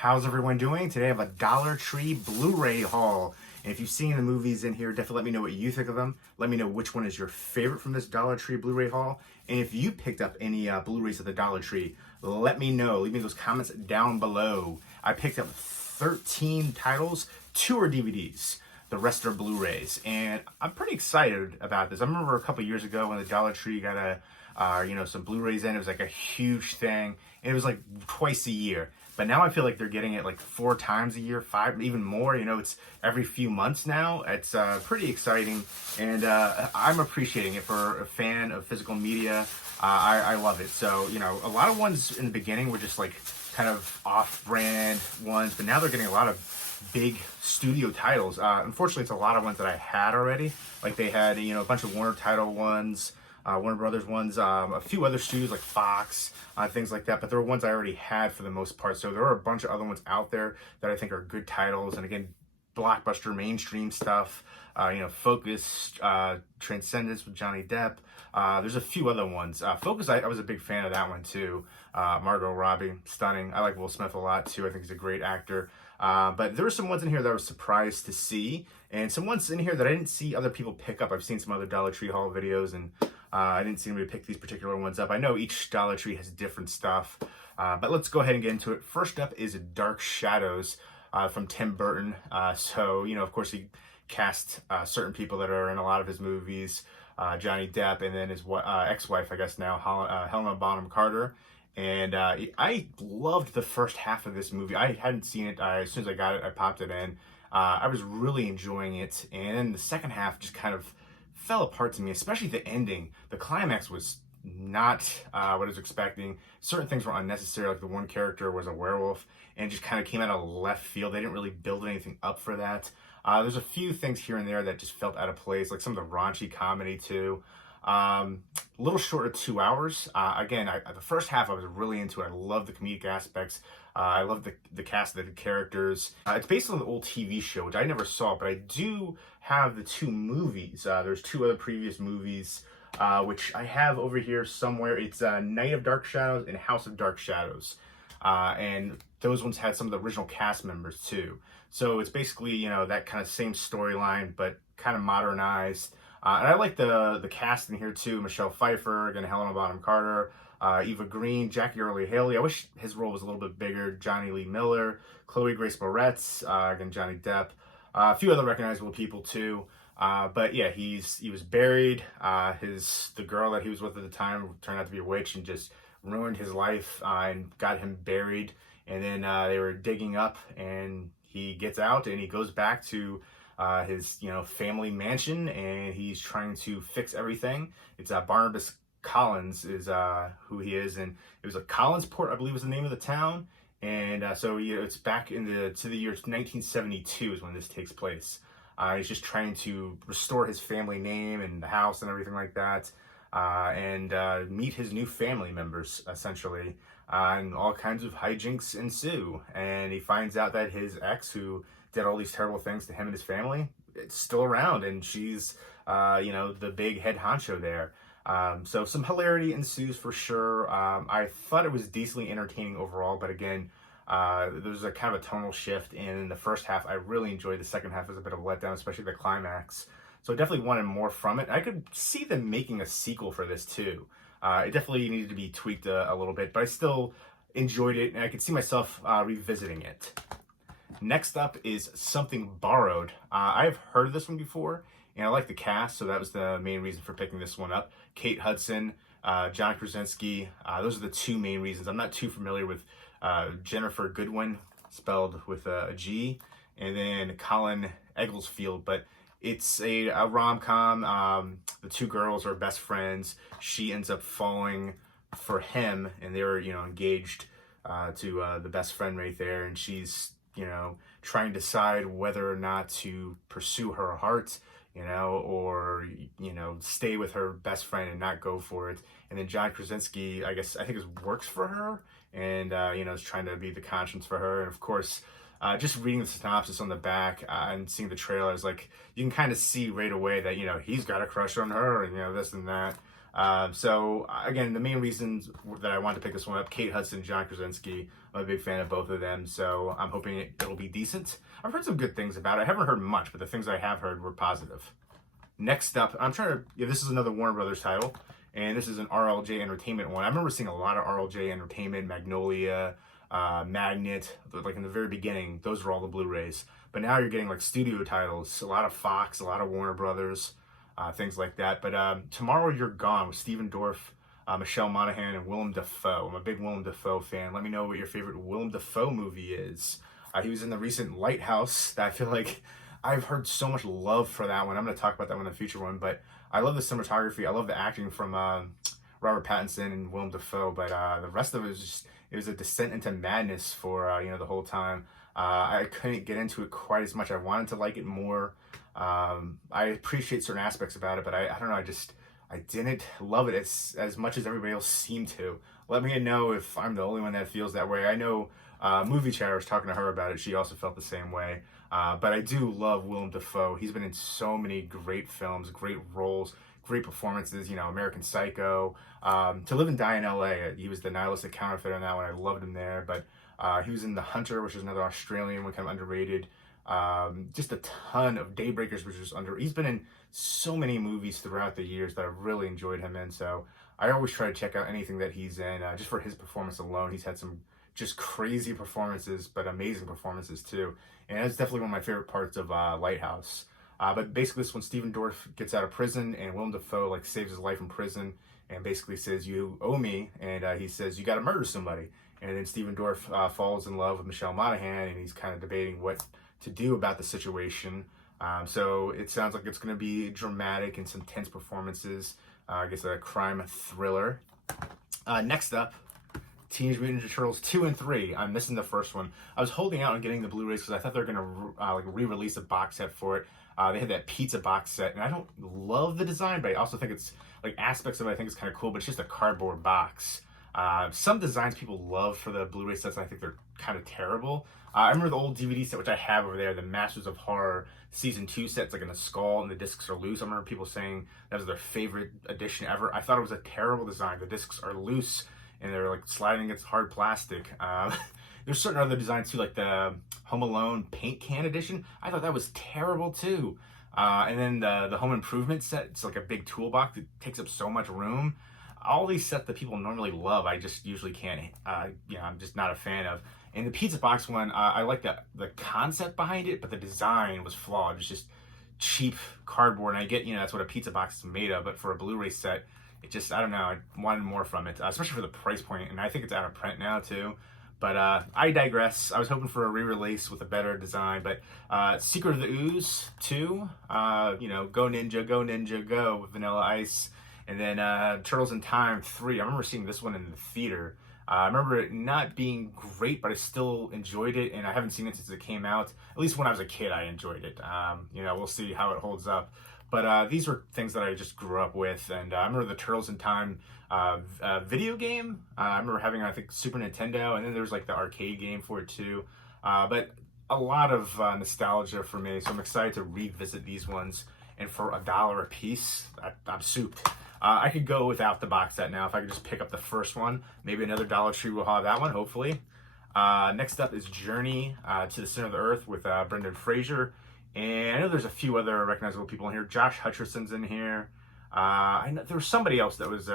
How's everyone doing? Today I have a Dollar Tree Blu-ray haul. And if you've seen the movies in here, definitely let me know what you think of them. Let me know which one is your favorite from this Dollar Tree Blu-ray haul. And if you picked up any Blu-rays at the Dollar Tree, let me know. Leave me those comments down below. I picked up 13 titles, 2 are DVDs. The rest are Blu-rays. And I'm pretty excited about this. I remember a couple years ago when the Dollar Tree got some Blu-rays in. It was like a huge thing. And it was like twice a year. But now I feel like they're getting it like 4 times a year, 5, even more. You know, it's every few months now. It's pretty exciting, and I'm appreciating it. For a fan of physical media, I love it. So, you know, a lot of ones in the beginning were just like kind of off-brand ones, but now they're getting a lot of big studio titles. Unfortunately, it's a lot of ones that I had already. Like they had, you know, a bunch of Warner title ones, Warner Brothers ones, a few other studios like Fox, things like that, but there were ones I already had for the most part. So there are a bunch of other ones out there that I think are good titles, and again, blockbuster mainstream stuff, you know, Focus, Transcendence with Johnny Depp. There's a few other ones. Focus, I was a big fan of that one too. Margot Robbie, stunning. I like Will Smith a lot too. I think he's a great actor. But there were some ones in here that I was surprised to see, and some ones in here that I didn't see other people pick up. I've seen some other Dollar Tree haul videos, and I didn't see anybody pick these particular ones up. I know each Dollar Tree has different stuff, but let's go ahead and get into it. First up is Dark Shadows from Tim Burton. So, you know, of course, he cast certain people that are in a lot of his movies. Johnny Depp, and then his ex-wife, I guess now, Helena Bonham Carter. And I loved the first half of this movie. I hadn't seen it. As soon as I got it, I popped it in. I was really enjoying it. And then the second half just kind of fell apart to me, especially the ending. The climax was not what I was expecting. Certain things were unnecessary, like the one character was a werewolf and just kind of came out of left field. They didn't really build anything up for that. There's a few things here and there that just felt out of place, like some of the raunchy comedy too. A little short of 2 hours. Again, the first half I was really into it. I love the comedic aspects. I love the cast of the characters. It's based on the old TV show, which I never saw, but I do have the 2 movies. There's 2 other previous movies, which I have over here somewhere. It's Night of Dark Shadows and House of Dark Shadows. And those ones had some of the original cast members too. So it's basically, you know, that kind of same storyline, but kind of modernized. And I like the cast in here too. Michelle Pfeiffer, again, Helena Bonham Carter, Eva Green, Jackie Earle Haley. I wish his role was a little bit bigger. Johnny Lee Miller, Chloe Grace Moretz, again, Johnny Depp. A few other recognizable people too. But yeah, he was buried. The girl that he was with at the time turned out to be a witch and just ruined his life and got him buried. And then they were digging up, and he gets out and he goes back to his, you know, family mansion, and he's trying to fix everything. It's Barnabas Collins is who he is, and it was Collinsport, I believe, was the name of the town. And so, you know, it's back to the year 1972 is when this takes place. He's just trying to restore his family name and the house and everything like that, and meet his new family members, essentially. And all kinds of hijinks ensue. And he finds out that his ex, who did all these terrible things to him and his family, it's still around, and she's, you know, the big head honcho there. So some hilarity ensues for sure. I thought it was decently entertaining overall, but again, there's a kind of a tonal shift in the first half. I really enjoyed the second half as a bit of a letdown, especially the climax. So I definitely wanted more from it. I could see them making a sequel for this too. It definitely needed to be tweaked a little bit, but I still enjoyed it, and I could see myself revisiting it. Next up is Something Borrowed. I have heard of this one before, and I like the cast, so that was the main reason for picking this one up. Kate Hudson, John Krasinski, those are the 2 main reasons. I'm not too familiar with Jennifer Goodwin, spelled with a G, and then Colin Egglesfield, but it's a rom-com. The 2 girls are best friends. She ends up falling for him, and they're, you know, engaged to the best friend right there, and she's, you know, trying to decide whether or not to pursue her heart, you know, or, you know, stay with her best friend and not go for it. And then John Krasinski, I think it works for her, and, you know, is trying to be the conscience for her. And of course, just reading the synopsis on the back and seeing the trailers, like, you can kind of see right away that, you know, he's got a crush on her, and, you know, this and that. So again, the main reasons that I wanted to pick this one up, Kate Hudson, John Krasinski, I'm a big fan of both of them, so I'm hoping it'll be decent. I've heard some good things about it. I haven't heard much, but the things I have heard were positive. Next up, this is another Warner Brothers title, and this is an RLJ Entertainment one. I remember seeing a lot of RLJ Entertainment, Magnolia, Magnet, like in the very beginning, those were all the Blu-rays. But now you're getting like studio titles, a lot of Fox, a lot of Warner Brothers, things like that. But Tomorrow You're Gone with Stephen Dorff, Michelle Monaghan, and Willem Dafoe. I'm a big Willem Dafoe fan. Let me know what your favorite Willem Dafoe movie is. He was in the recent Lighthouse that I feel like I've heard so much love for that one. I'm going to talk about that one in a future one, but I love the cinematography. I love the acting from Robert Pattinson and Willem Dafoe, but the rest of it was just, it was a descent into madness for, the whole time. I couldn't get into it quite as much. I wanted to like it more. I appreciate certain aspects about it, but I don't know, I didn't love it as much as everybody else seemed to. Let me know if I'm the only one that feels that way. I know Movie Chatter was talking to her about it. She also felt the same way. But I do love Willem Dafoe. He's been in so many great films, great roles, great performances, American Psycho. To Live and Die in LA, he was the nihilistic counterfeit on that one. I loved him there. But he was in The Hunter, which is another Australian one, kind of underrated. Just a ton of Daybreakers, which is he's been in so many movies throughout the years that I've really enjoyed him in. So I always try to check out anything that he's in, just for his performance alone. He's had some just crazy performances, but amazing performances too. And that's definitely one of my favorite parts of Lighthouse. But basically this one, Stephen Dorff gets out of prison and Willem Dafoe like saves his life in prison and basically says, "You owe me," and he says, "You got to murder somebody." And then Stephen Dorff falls in love with Michelle Monaghan, and he's kind of debating what to do about the situation. So it sounds like it's going to be dramatic and some tense performances. I guess a crime thriller. Next up, Teenage Mutant Ninja Turtles 2 and 3. I'm missing the first one. I was holding out on getting the Blu-rays because I thought they were going to re-release a box set for it. They had that pizza box set, and I don't love the design, but I also think it's, like, aspects of it I think is kind of cool, but it's just a cardboard box. Some designs people love for the Blu-ray sets, and I think they're kind of terrible. I remember the old DVD set, which I have over there, the Masters of Horror Season 2 set. It's like in a skull, and the discs are loose. I remember people saying that was their favorite edition ever. I thought it was a terrible design. The discs are loose, and they're like sliding against hard plastic. There's certain other designs too, like the Home Alone paint can edition. I thought that was terrible too. And then the Home Improvement set, it's like a big toolbox that takes up so much room. All these sets that people normally love, I just usually can't, I'm just not a fan of. And the pizza box one, I like the concept behind it, but the design was flawed. It's just cheap cardboard, and I get, that's what a pizza box is made of, but for a Blu-ray set, it just, I don't know, I wanted more from it, especially for the price point, and I think it's out of print now too. But I digress. I was hoping for a re-release with a better design, but Secret of the Ooze 2, Go Ninja, Go with Vanilla Ice, and then Turtles in Time 3. I remember seeing this one in the theater. I remember it not being great, but I still enjoyed it, and I haven't seen it since it came out. At least when I was a kid, I enjoyed it. We'll see how it holds up. But these were things that I just grew up with, and I remember the Turtles in Time video game. I remember having, I think, Super Nintendo, and then there was like the arcade game for it too. But a lot of nostalgia for me, so I'm excited to revisit these ones. And for $1 a piece, I'm souped. I could go without the box set now if I could just pick up the first one. Maybe another Dollar Tree will have that one, hopefully. Next up is Journey to the Center of the Earth with Brendan Fraser. And I know there's a few other recognizable people in here. Josh Hutcherson's in here. I know there was somebody else that was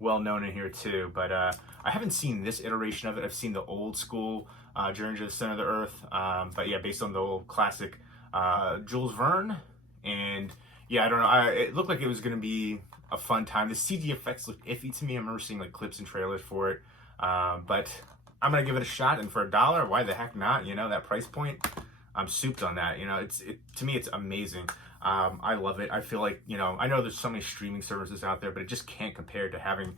well known in here too, but I haven't seen this iteration of it. I've seen the old school Journey to the Center of the Earth, but yeah, based on the old classic Jules Verne. And yeah, I don't know. It looked like it was going to be a fun time. The CG effects looked iffy to me. I remember seeing like clips and trailers for it, but I'm gonna give it a shot. And for $1, why the heck not? That price point, I'm souped on that. To me, it's amazing. I love it. I feel like, I know there's so many streaming services out there, but it just can't compare to having,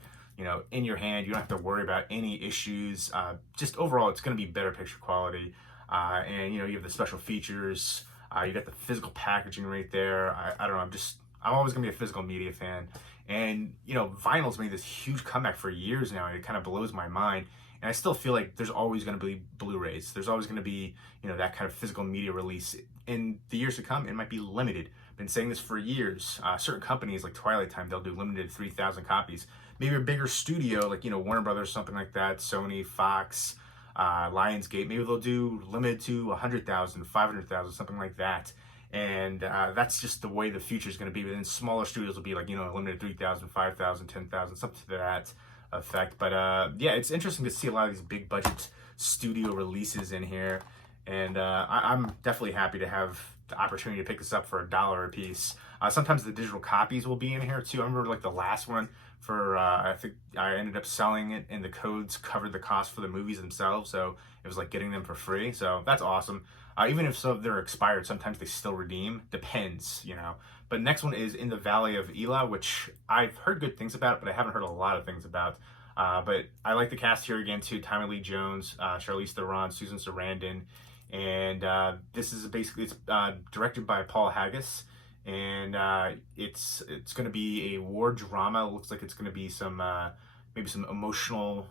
in your hand. You don't have to worry about any issues. Just overall, it's going to be better picture quality. And, you have the special features. You got the physical packaging right there. I don't know. I'm always going to be a physical media fan. And, vinyl's made this huge comeback for years now. And it kind of blows my mind. And I still feel like there's always going to be Blu-rays. There's always going to be, that kind of physical media release. In the years to come, it might be limited. Been saying this for years. Certain companies like Twilight Time, they'll do limited 3,000 copies. Maybe a bigger studio like, Warner Brothers, something like that, Sony, Fox, Lionsgate, maybe they'll do limited to 100,000, 500,000, something like that. And that's just the way the future is going to be. But then smaller studios will be like, limited 3,000, 5,000, 10,000, something to that effect. But yeah, it's interesting to see a lot of these big budget studio releases in here. And I'm definitely happy to have the opportunity to pick this up for $1 a piece. Sometimes the digital copies will be in here too. I remember like the last one for, I think I ended up selling it and the codes covered the cost for the movies themselves. So it was like getting them for free. So that's awesome. Even if they're expired, sometimes they still redeem. Depends, But next one is In the Valley of Elah, which I've heard good things about, but I haven't heard a lot of things about. But I like the cast here again too. Tommy Lee Jones, Charlize Theron, Susan Sarandon. And this is basically, it's directed by Paul Haggis. And it's going to be a war drama. It looks like it's going to be some maybe some emotional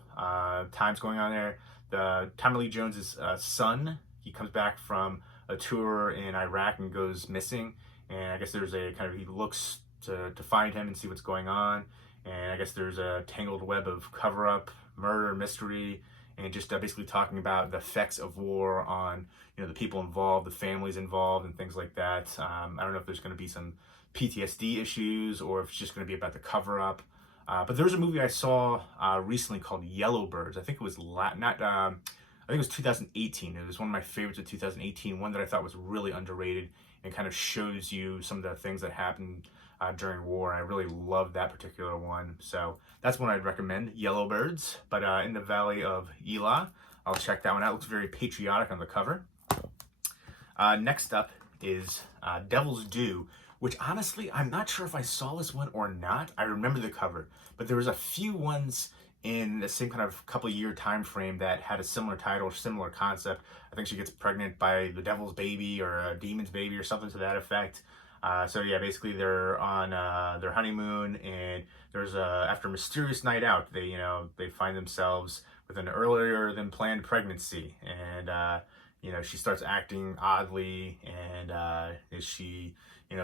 times going on there. Tommy Lee Jones' son, he comes back from a tour in Iraq and goes missing. And I guess there's a kind of, he looks to find him and see what's going on. And I guess there's a tangled web of cover-up, murder, mystery, and just basically talking about the effects of war on, the people involved, the families involved, and things like that. I don't know if there's going to be some PTSD issues or if it's just going to be about the cover-up. But there's a movie I saw recently called Yellowbirds. I think it was I think it was 2018. It was one of my favorites of 2018, one that I thought was really underrated and kind of shows you some of the things that happened during war. I really loved that particular one. So that's one I'd recommend, Yellowbirds. But In the Valley of Elah, I'll check that one out. It looks very patriotic on the cover. Next up is Devil's Due, which honestly, I'm not sure if I saw this one or not. I remember the cover, but there was a few ones in the same kind of couple year time frame that had a similar title, similar concept. I think she gets pregnant by the devil's baby or a demon's baby or something to that effect. So yeah, basically they're on their honeymoon, and there's after a mysterious night out, they find themselves with an earlier than planned pregnancy, and she starts acting oddly, and is she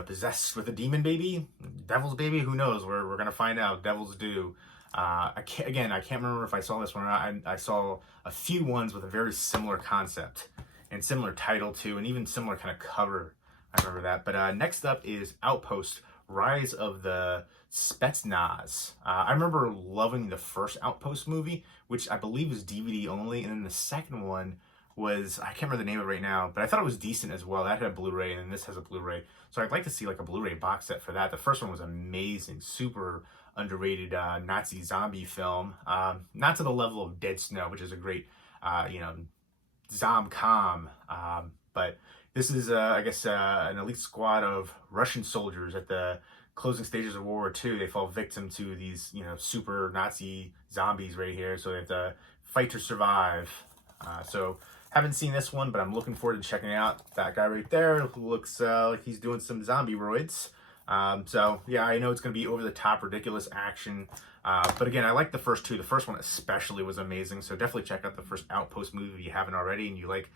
possessed with a demon baby, devil's baby? Who knows? We're gonna find out. Devil's Due. I can't remember if I saw this one or not. I saw a few ones with a very similar concept and similar title too, and even similar kind of cover. I remember that. But next up is Outpost, Rise of the Spetsnaz. I remember loving the first Outpost movie, which I believe was DVD only, and then the second one was, I can't remember the name of it right now, but I thought it was decent as well. That had a Blu-ray, and then this has a Blu-ray. So I'd like to see like a Blu-ray box set for that. The first one was amazing, super underrated Nazi zombie film. Not to the level of Dead Snow, which is a great, zom-com, but this is, I guess, an elite squad of Russian soldiers at the closing stages of World War II. They fall victim to these, super Nazi zombies right here. So they have to fight to survive. So haven't seen this one, but I'm looking forward to checking it out. That guy right there looks like he's doing some zombie roids. So yeah, I know it's going to be over the top, ridiculous action. But again, I like the first two. The first one especially was amazing. So definitely check out the first Outpost movie if you haven't already and you like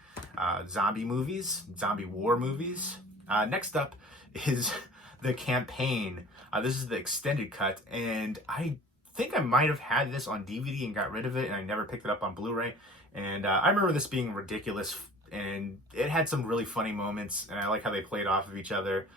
zombie movies, zombie war movies. Next up is The Campaign. This is the extended cut, and I think I might have had this on DVD and got rid of it, and I never picked it up on Blu-ray. And I remember this being ridiculous, and it had some really funny moments, and I like how they played off of each other.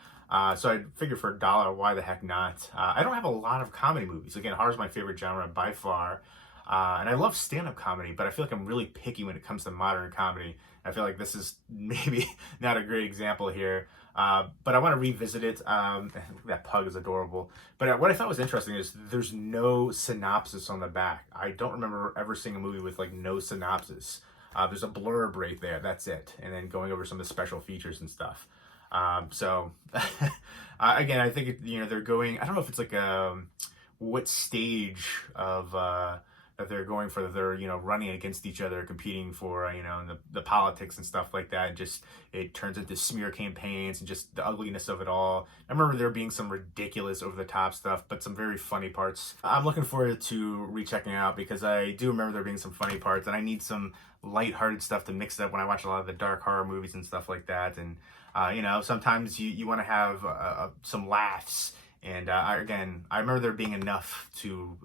So I figured for $1, why the heck not? I don't have a lot of comedy movies. Again, horror is my favorite genre by far. And I love stand-up comedy, but I feel like I'm really picky when it comes to modern comedy. I feel like this is maybe not a great example here. But I want to revisit it. That pug is adorable. But what I thought was interesting is there's no synopsis on the back. I don't remember ever seeing a movie with like no synopsis. There's a blurb right there. That's it. And then going over some of the special features and stuff. So again, I think they're going, I don't know if it's like what stage of that they're going for, that they're, running against each other, competing for, the politics and stuff like that. Just, it turns into smear campaigns and just the ugliness of it all. I remember there being some ridiculous over the top stuff, but some very funny parts. I'm looking forward to rechecking out because I do remember there being some funny parts, and I need some lighthearted stuff to mix up when I watch a lot of the dark horror movies and stuff like that. And, sometimes you want to have some laughs. And I remember there being enough to,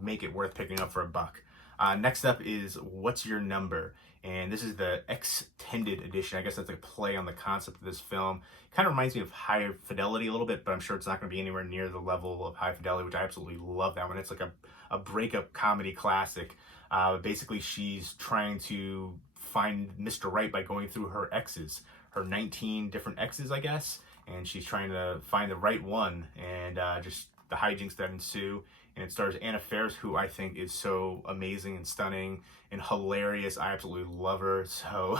make it worth picking up for $1. Next up is What's Your Number? And this is the extended edition. I guess that's a play on the concept of this film. Kind of reminds me of High Fidelity a little bit, but I'm sure it's not going to be anywhere near the level of High Fidelity, which I absolutely love that one. It's like a breakup comedy classic. Basically, she's trying to find Mr. Right by going through her exes, her 19 different exes, I guess. And she's trying to find the right one, and just the hijinks that ensue. And it stars Anna Faris, who I think is so amazing and stunning and hilarious. I absolutely love her, so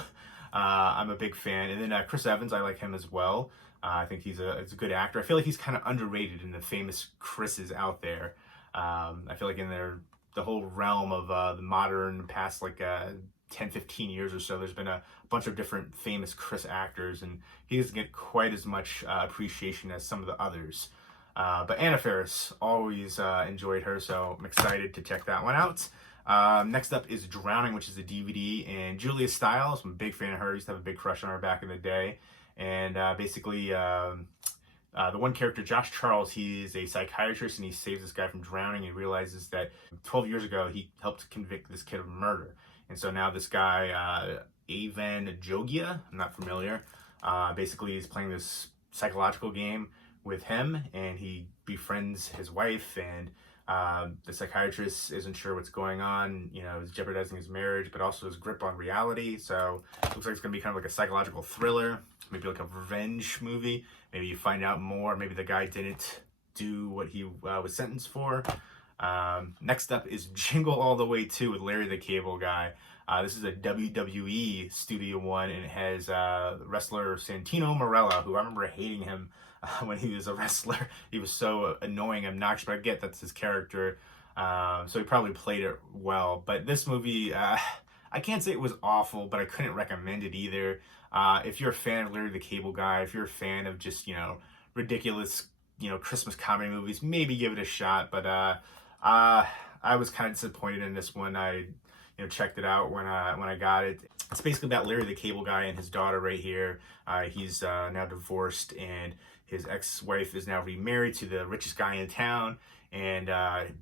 I'm a big fan. And then Chris Evans, I like him as well. I think he's a good actor. I feel like he's kind of underrated in the famous Chris's out there. I feel like in the whole realm of the modern past, 10, 15 years or so, there's been a bunch of different famous Chris actors, and he doesn't get quite as much appreciation as some of the others. But Anna Faris, always enjoyed her, so I'm excited to check that one out. Next up is Drowning, which is a DVD, and Julia Stiles, I'm a big fan of her. I used to have a big crush on her back in the day. And basically, the one character, Josh Charles, he's a psychiatrist, and he saves this guy from drowning and realizes that 12 years ago, he helped convict this kid of murder. And so now this guy, Avan Jogia, I'm not familiar, basically is playing this psychological game with him, and he befriends his wife, and the psychiatrist isn't sure what's going on, is jeopardizing his marriage, but also his grip on reality. So it looks like it's going to be kind of like a psychological thriller, maybe like a revenge movie. Maybe you find out more. Maybe the guy didn't do what he was sentenced for. Next up is Jingle All The Way 2 with Larry the Cable Guy. This is a WWE Studio One, and it has wrestler Santino Marella, who I remember hating him when he was a wrestler. He was so annoying, obnoxious, but I get that's his character. So he probably played it well. But this movie, I can't say it was awful, but I couldn't recommend it either. If you're a fan of Larry the Cable Guy, if you're a fan of just, ridiculous, Christmas comedy movies, maybe give it a shot. But I was kind of disappointed in this one. I checked it out when I got it. It's basically about Larry the Cable Guy and his daughter right here. He's now divorced, and his ex-wife is now remarried to the richest guy in town. And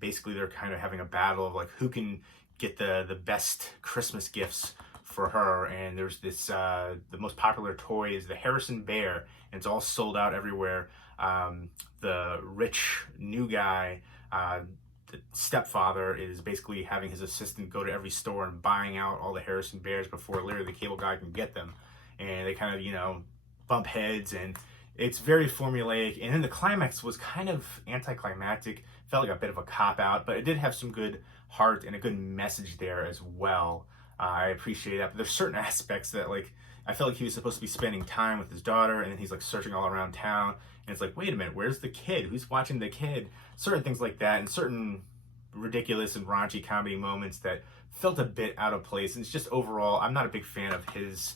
basically they're kind of having a battle of like who can get the best Christmas gifts for her. And there's this, the most popular toy is the Harrison Bear, and it's all sold out everywhere. The rich new guy, the stepfather, is basically having his assistant go to every store and buying out all the Harrison Bears before Larry the Cable Guy can get them. And they kind of, bump heads, and it's very formulaic. And then the climax was kind of anticlimactic, felt like a bit of a cop-out, but it did have some good heart and a good message there as well. I appreciate that, but there's certain aspects that, I felt like he was supposed to be spending time with his daughter, and then he's searching all around town, and it's like, wait a minute, where's the kid? Who's watching the kid? Certain things like that, and certain ridiculous and raunchy comedy moments that felt a bit out of place. And it's just overall, I'm not a big fan of his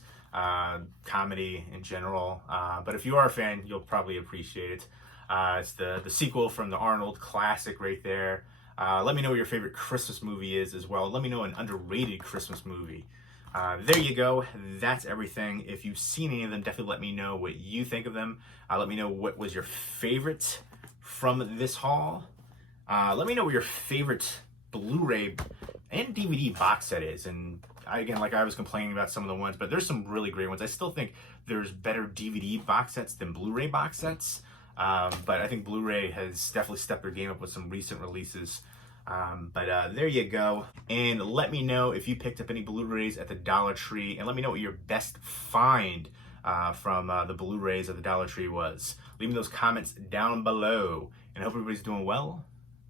comedy in general, but if you are a fan, you'll probably appreciate it. It's the sequel from the Arnold classic right there. Let me know what your favorite Christmas movie is as well. Let me know an underrated Christmas movie. There you go. That's everything. If you've seen any of them, definitely let me know what you think of them. Let me know what was your favorite from this haul. Let me know what your favorite Blu-ray and DVD box set is. And again, I was complaining about some of the ones, but there's some really great ones. I still think there's better DVD box sets than Blu-ray box sets. But I think Blu-ray has definitely stepped their game up with some recent releases. But there you go. And let me know if you picked up any Blu-rays at the Dollar Tree, and let me know what your best find from the Blu-rays at the Dollar Tree was. Leave me those comments down below, and I hope everybody's doing well.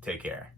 Take care.